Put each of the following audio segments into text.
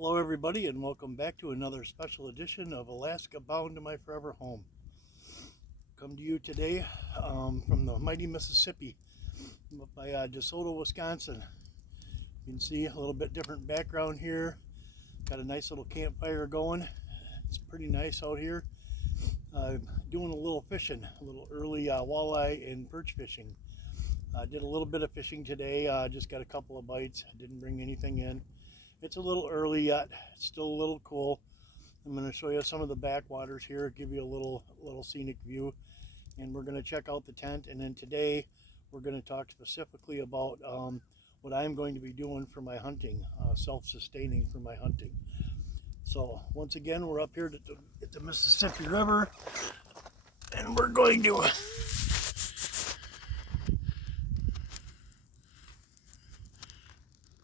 Hello everybody and welcome back to another special edition of Alaska Bound to My Forever Home. Come to you today from the mighty Mississippi up by DeSoto, Wisconsin. You can see a little bit different background here. Got a nice little campfire going. It's pretty nice out here. Doing a little fishing, a little early walleye and perch fishing. Did a little bit of fishing today, just got a couple of bites. Didn't bring anything in. It's a little early yet, it's still a little cool. I'm going to show you some of the backwaters here, give you a little scenic view, and we're going to check out the tent. And then today we're going to talk specifically about what I'm going to be doing for my hunting, self-sustaining for my hunting. So once again, we're up here at the Mississippi River, and we're going to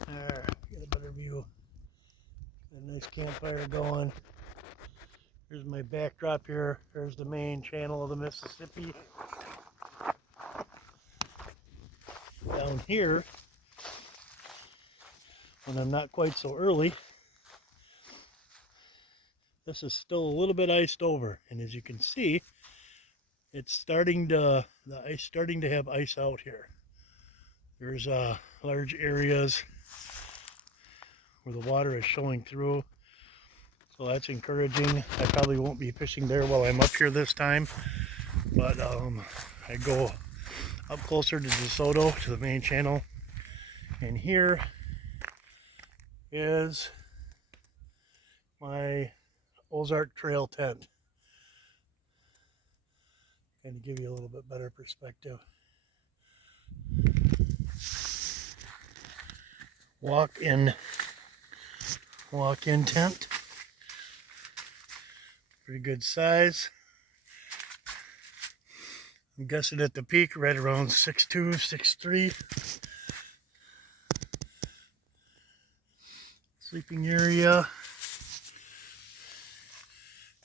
get a better view. Got a nice campfire going. Here's my backdrop here. There's the main channel of the Mississippi. Down here, when I'm not quite so early, this is still a little bit iced over, and as you can see, it's starting to have ice out here. There's large areas where the water is showing through, so that's encouraging. I probably won't be fishing there while I'm up here this time, but I go up closer to DeSoto, to the main channel, and here is my Ozark Trail tent. Kind of give you a little bit better perspective. Walk-in tent. Pretty good size. I'm guessing at the peak right around 6'2", 6'3". Sleeping area.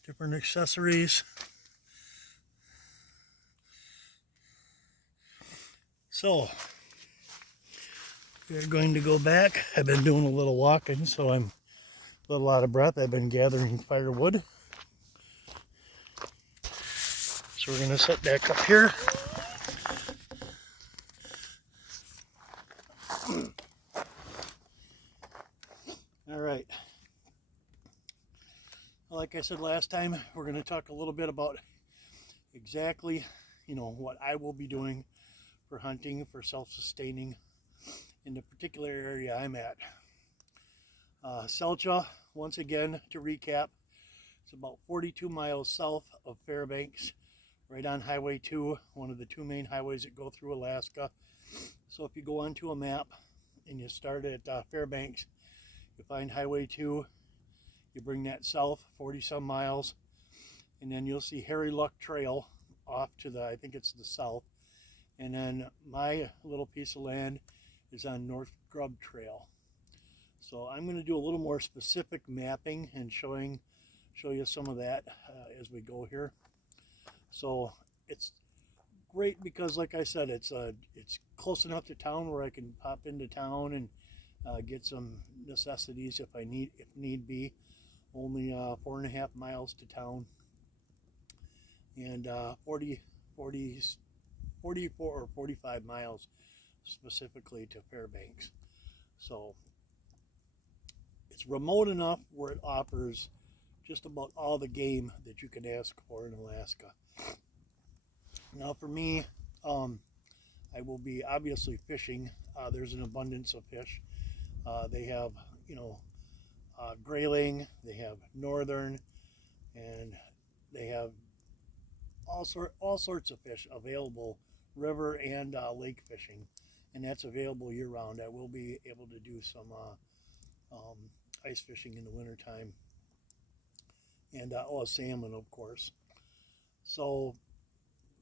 Different accessories. So, we're going to go back. I've been doing a little walking, so I'm a little out of breath. I've been gathering firewood. So we're going to set back up here. All right. Like I said last time, we're going to talk a little bit about exactly, what I will be doing for hunting, for self-sustaining in the particular area I'm at. Selcha, once again, to recap, it's about 42 miles south of Fairbanks, right on Highway 2, one of the two main highways that go through Alaska. So if you go onto a map and you start at Fairbanks, you find Highway 2, you bring that south 40 some miles, and then you'll see Harry Luck Trail off to I think it's the south. And then my little piece of land is on North Grub Trail. So I'm going to do a little more specific mapping and show you some of that as we go here. So it's great because, like I said, it's close enough to town where I can pop into town and get some necessities if need be. Only 4.5 miles to town, and 44 or 45 miles specifically to Fairbanks. So it's remote enough where it offers just about all the game that you can ask for in Alaska. Now for me, I will be obviously fishing. There's an abundance of fish. They have, grayling, they have northern, and they have all sorts of fish available, river and lake fishing, and that's available year round. I will be able to do some ice fishing in the wintertime, and salmon, of course. So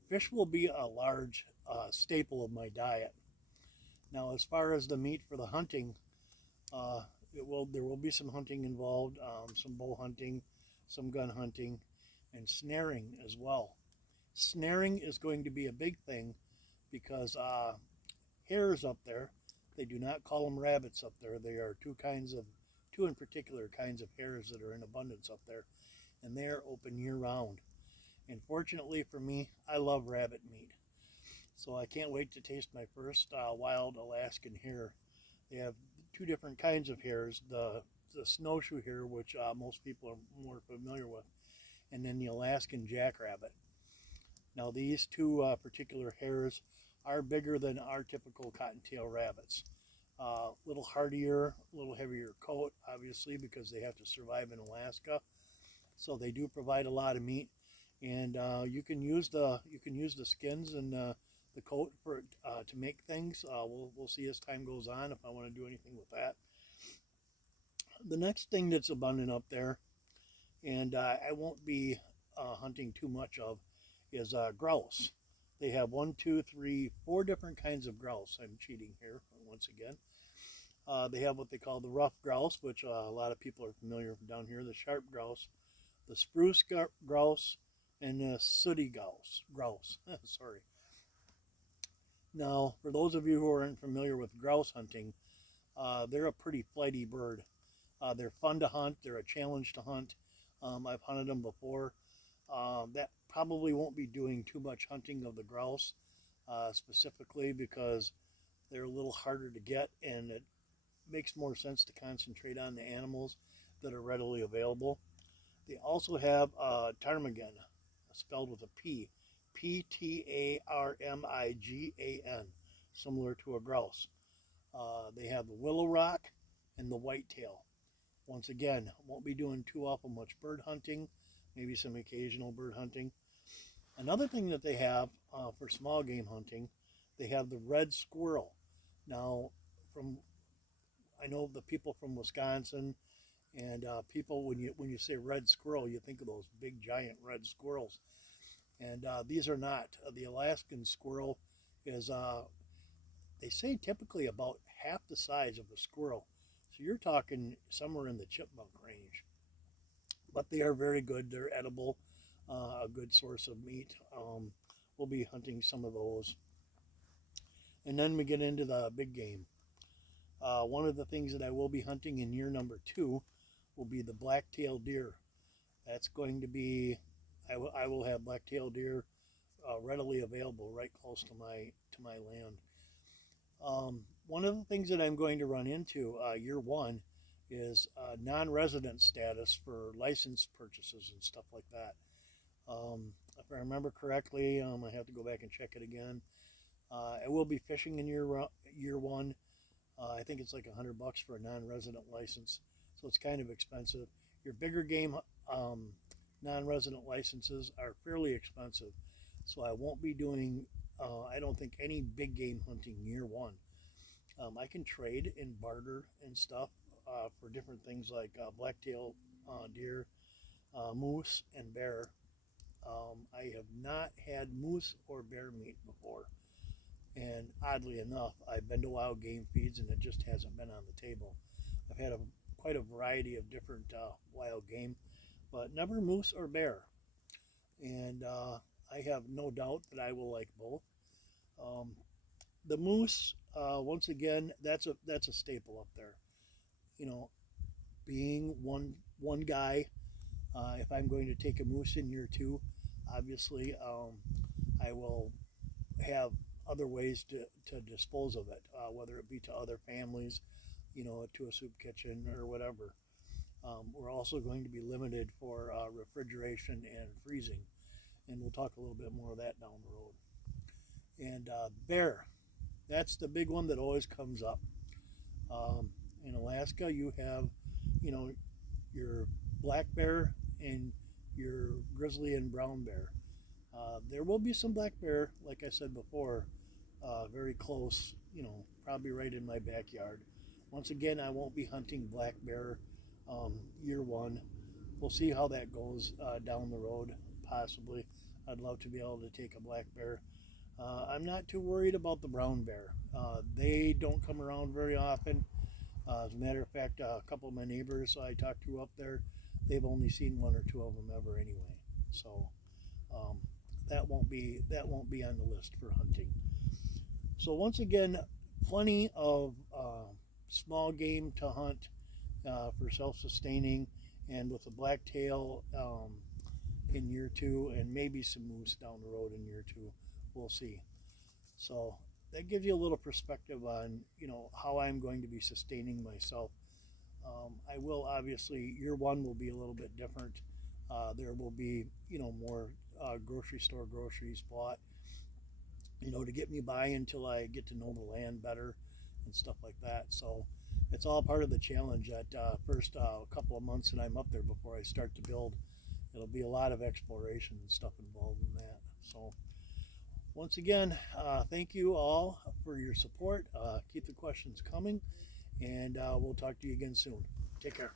fish will be a large staple of my diet. Now, as far as the meat for the hunting, there will be some hunting involved, some bow hunting, some gun hunting, and snaring as well. Snaring is going to be a big thing because hares up there, they do not call them rabbits up there. They are two two in particular kinds of hares that are in abundance up there, and they are open year round. And fortunately for me, I love rabbit meat. So I can't wait to taste my first wild Alaskan hare. They have two different kinds of hares, the snowshoe hare, which most people are more familiar with, and then the Alaskan jackrabbit. Now these two particular hares are bigger than our typical cottontail rabbits. A little hardier, a little heavier coat, obviously, because they have to survive in Alaska. So they do provide a lot of meat, and you can use the skins and the coat for to make things. We'll see as time goes on if I want to do anything with that. The next thing that's abundant up there, and I won't be hunting too much of, is grouse. They have 1, 2, 3, 4 different kinds of grouse. I'm cheating here once again. They have what they call the rough grouse, which a lot of people are familiar with down here, the sharp grouse, the spruce grouse, and the sooty grouse. Sorry. Now, for those of you who aren't familiar with grouse hunting, they're a pretty flighty bird. They're fun to hunt. They're a challenge to hunt. I've hunted them before. That probably won't be doing too much hunting of the grouse, specifically because they're a little harder to get, and it makes more sense to concentrate on the animals that are readily available. They also have ptarmigan, spelled with a P, Ptarmigan, similar to a grouse. They have the willow rock and the whitetail. Once again, won't be doing too awful much bird hunting, maybe some occasional bird hunting. Another thing that they have for small game hunting, they have the red squirrel. Now, I know the people from Wisconsin, and people, when you say red squirrel, you think of those big giant red squirrels, and these are not. The Alaskan squirrel is, they say, typically about half the size of a squirrel. So you're talking somewhere in the chipmunk range. But they are very good. They're edible, a good source of meat. We'll be hunting some of those. And then we get into the big game. One of the things that I will be hunting in year number 2 will be the black-tailed deer. That's going to be, I will have black-tailed deer readily available right close to my land. One of the things that I'm going to run into year 1 is non-resident status for license purchases and stuff like that. If I remember correctly, I have to go back and check it again. I will be fishing in year 1. I think it's like $100 for a non-resident license, so it's kind of expensive. Your bigger game non-resident licenses are fairly expensive, so I won't be doing, I don't think, any big game hunting year 1. I can trade and barter and stuff for different things like black-tailed deer, moose, and bear. I have not had moose or bear meat before, and oddly enough, I've been to wild game feeds and it just hasn't been on the table. I've had quite a variety of different wild game, but never moose or bear, and I have no doubt that I will like both. The moose, once again, that's a staple up there. You know, being one guy, if I'm going to take a moose in year 2, obviously I will have other ways to dispose of it, whether it be to other families, you know, to a soup kitchen or whatever. We're also going to be limited for refrigeration and freezing, and we'll talk a little bit more of that down the road. And bear, that's the big one that always comes up. In Alaska, you have, you know, your black bear and your grizzly and brown bear. There will be some black bear, like I said before, very close, you know, probably right in my backyard. Once again, I won't be hunting black bear year 1. We'll see how that goes down the road, possibly. I'd love to be able to take a black bear. I'm not too worried about the brown bear. They don't come around very often. As a matter of fact, a couple of my neighbors I talked to up there, they've only seen 1 or 2 of them ever anyway. So that won't be on the list for hunting. So once again, plenty of small game to hunt for self-sustaining, and with a blacktail in year 2, and maybe some moose down the road in year 2. We'll see. So that gives you a little perspective on, how I'm going to be sustaining myself. I will obviously, year 1 will be a little bit different. There will be, more grocery store groceries bought, to get me by until I get to know the land better and stuff like that. So it's all part of the challenge. That first couple of months that I'm up there before I start to build, it'll be a lot of exploration and stuff involved in that. So once again, thank you all for your support. Keep the questions coming, and we'll talk to you again soon. Take care.